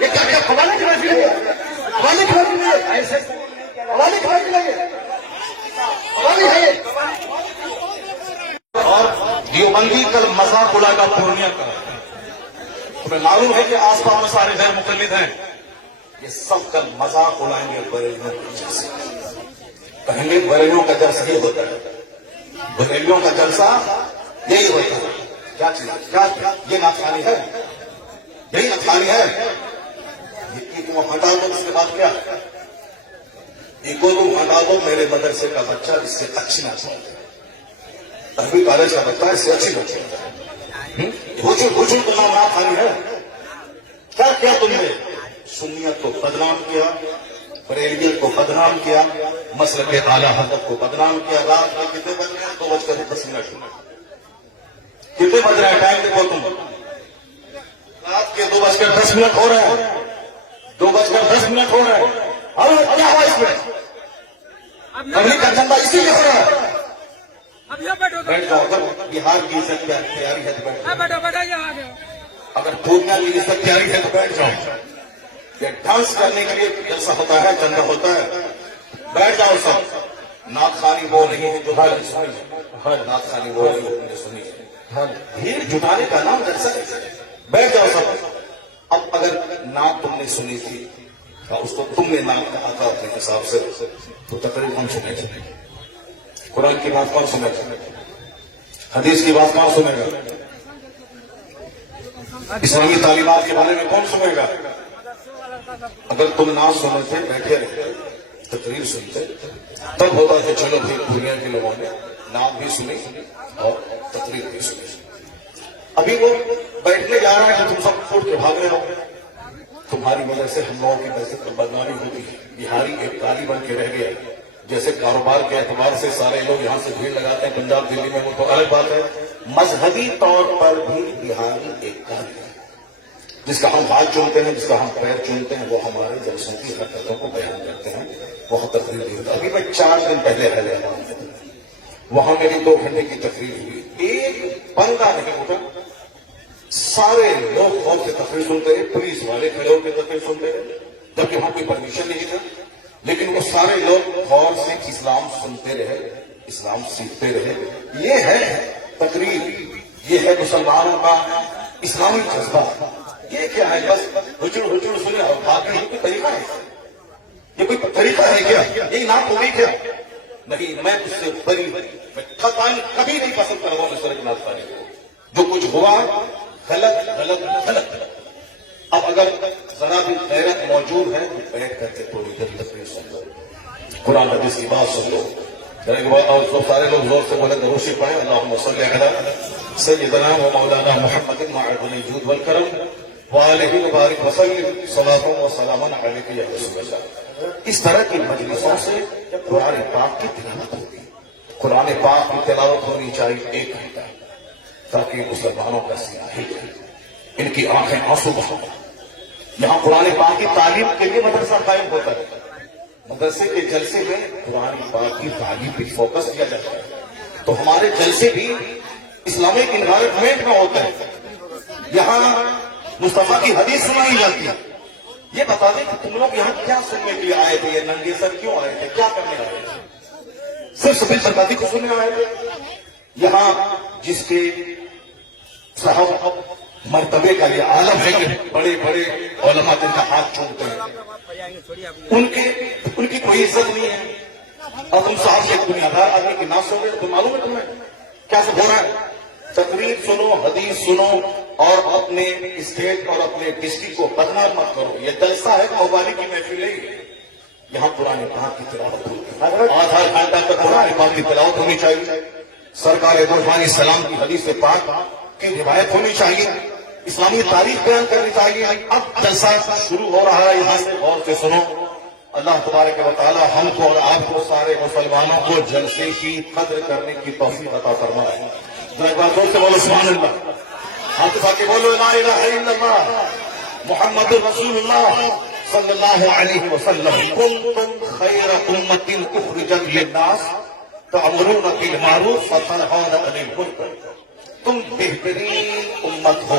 یہ کیا حوالے کی محفل ہے؟ حوالے کی محفل ہے؟ ایسے حوالے کی محفل ہے؟ حوالے ہے یہ؟ اور دیوبندی کل مذاق اڑا کا پورنیہ کا تمہیں معلوم ہے کہ آس پاس میں سارے غیر مقلد ہیں، یہ سب کل مذاق اڑائیں گے بریلیوں کے جلسے، کہیں گے بریلیوں کا جلسہ یہ ہوتا ہے، بریلیوں کا جلسہ یہی ہوتا ہے۔ کیا چیز کیا یہ ناخوانی ہے؟ یہی ناخوانی ہے؟ یہ تم ہٹا دو، اس کے بعد کیا؟ ایک تم ہٹا دو، میرے مدرسے کا بچہ اس سے اچھی نہ چاہتے، ابھی کالج کا بچہ اس سے اچھی بچہ تو نام ناخوانی ہے۔ کیا کیا تم نے؟ سنیت کو بدنام کیا، بریلیت کو بدنام کیا، مسلک اعلیٰ حضرت کو بدنام کیا۔ رات میں کتنے بج رہے ہیں؟ 2:10۔ کتنے بج رہے ہیں؟ ٹائم دیکھو تم، رات کے 2:10 ہو رہے ہیں، 2:10 ہو رہے ہیں۔ اور کیا ہوا اس میں؟ ابھی کا دھندا اسی لیے ہو رہا ہے۔ بیٹھ جاؤ، اگر بہار کی عزت تیاری ہے تو بیٹھ جاؤ، اگر پورنیہ کی عزت تیاری ہے تو بیٹھ جاؤ۔ یہ ڈانس کرنے کے لیے جلسہ ہوتا ہے، چندہ ہوتا ہے، بیٹھ جاؤ سب۔ نعت خوانی وہ نہیں ہے جو نعت خوانی وہ نہیں ہے جو سنی ہے، بھیڑ جٹانے کا نام جلسہ ہے۔ بیٹھ جاؤ سب۔ اب اگر نعت تم نے سنی تھی اور اس کو تم نے نام کہا تھا اپنے حساب سے، تو تقریر ہم سنے گا۔ قرآن کی بات کون سنے گا؟ حدیث کی بات کون سنے گا؟ اسلامی تعلیمات کے بارے میں کون سنے گا؟ اگر تم نعت سنتے بیٹھے رہتے، تقریر سنتے، تب ہوتا کہ چلو پھر دنیا کے لوگوں نے نعت بھی سنی اور تقریر بھی سنی۔ ابھی وہ بیٹھنے جا رہے ہیں، تم سب اٹھ کے بھاگ رہے ہو۔ تمہاری وجہ سے ہم لوگوں کی ویسے بدنامی ہوتی ہے۔ بہاری ایک کالی بن کے رہ گیا، جیسے کاروبار کے اعتبار سے سارے لوگ یہاں سے بھیڑ لگاتے ہیں پنجاب دلی میں، وہ تو الگ بات ہے۔ مذہبی طور پر بھی بہاری ایک کالی ہے، جس کا ہم ہاتھ چومتے ہیں، جس کا ہم پیر چومتے ہیں، وہ ہمارے جلسوں کی حرکتوں کو بیان کرتے ہیں، وہ تقریر دی ہوتا ہے۔ ابھی میں 4 دن پہلے وہاں میری 2 گھنٹے کی تقریر ہوئی، ایک بندہ نہیں اٹھا، سارے لوگ خوف سے تقریر سنتے رہے، پولیس والے کھڑے ہو کے تقریر سنتے رہے، جبکہ وہاں کوئی پرمیشن نہیں تھا، لیکن وہ سارے لوگ غور سے اسلام سنتے رہے، اسلام سیکھتے رہے۔ یہ ہے تقریر، یہ ہے مسلمانوں کا اسلامی جذبہ۔ یہ کیا ہے؟ بس ہجڑ سنے اور بھاگنے یہ کوئی طریقہ ہے؟ یہ کوئی طریقہ ہے کیا؟ یہی نام ہوگی کیا؟ نہیں، میں اس سے بری، میں کبھی نہیں پسند کروں گا اس طرح کی نعت خوانی کو۔ جو کچھ ہوا غلط غلط غلط۔ اب اگر ذرا بھی غیرت موجود ہے تو بیٹھ کر کے تھوڑی دیر تقریر سن لو، قرآن حدیث کی بات سن لو۔ اور سارے لوگ زور سے بولے درود شریف پڑھیں، اللہم صلی علی سیدنا و مولانا محمد معرض الجود والکرم وآلہ وبارک وسلم صلاۃ و سلام علیک یا رسول اللہ۔ اس طرح کی مجلسوں سے قرآن پاک کی تلاوت ہوگی، قرآن پاک کی تلاوت ہونی چاہیے 1 گھنٹہ، تاکہ مسلمانوں کا سینہ ہل جائے، ان کی آنکھیں آنسو بہا۔ یہاں قرآن پاک کی تعلیم کے لیے مدرسہ قائم ہوتا ہے، مدرسے کے جلسے میں قرآن پاک کی تعلیم پہ فوکس کیا جاتا ہے، تو ہمارے جلسے بھی اسلامک انوائرمنٹ میں ہوتا ہے۔ یہاں مصطفیٰ کی حدیث سنائی جاتی ہے۔ یہ بتا دیں کہ تم لوگ یہاں کیا سننے کے لیے آئے تھے؟ یہ ننگے سر کیوں آئے تھے؟ کیا کرنے آئے تھے؟ صرف سفید سرکاری کو سننے آئے تھے؟ یہاں جس کے صاحب مرتبے کا یہ عالم ہے کہ بڑے بڑے علماء جن کا ہاتھ چومتے ہیں، ان کی کوئی عزت نہیں ہے، اور تم صاحب سے دنیادار آدمی کی نعت سن رہے ہو، تو معلوم ہے تمہیں کیا سب ہو رہا ہے؟ تقریر سنو، حدیث سنو، اور اپنے اسٹیٹ اور اپنے ڈسٹرکٹ کو بدنام مت کرو۔ یہ جلسہ ہے، قوالی کی محفل نہیں ہے۔ یہاں قرآن پاک کی تلاوت ہوتی ہے، آدھا گھنٹہ تک قرآن پاک کی تلاوت ہونی چاہیے، سرکار دو جہان السلام کی حدیث پاک کی روایت ہونی چاہیے، اسلامی تاریخ بیان کرنی چاہیے۔ اب جلسہ شروع ہو رہا ہے، یہاں سے غور سے سنو۔ اللہ تبارک و تعالی ہم کو اور آپ کو سارے مسلمانوں کو جلسے کی قدر کرنے کی توفیق عطا فرمائے۔ ایک بار زور سے بولو سبحان اللہ، ہاتھ اٹھا کے بولو لا الہ الا اللہ محمد رسول اللہ صلی اللہ علیہ وسلم۔ کنتم خیر امۃ اخرجت للناس تأمرون بالمعروف وتنہون عن المنکر۔ تم بہترین امت ہو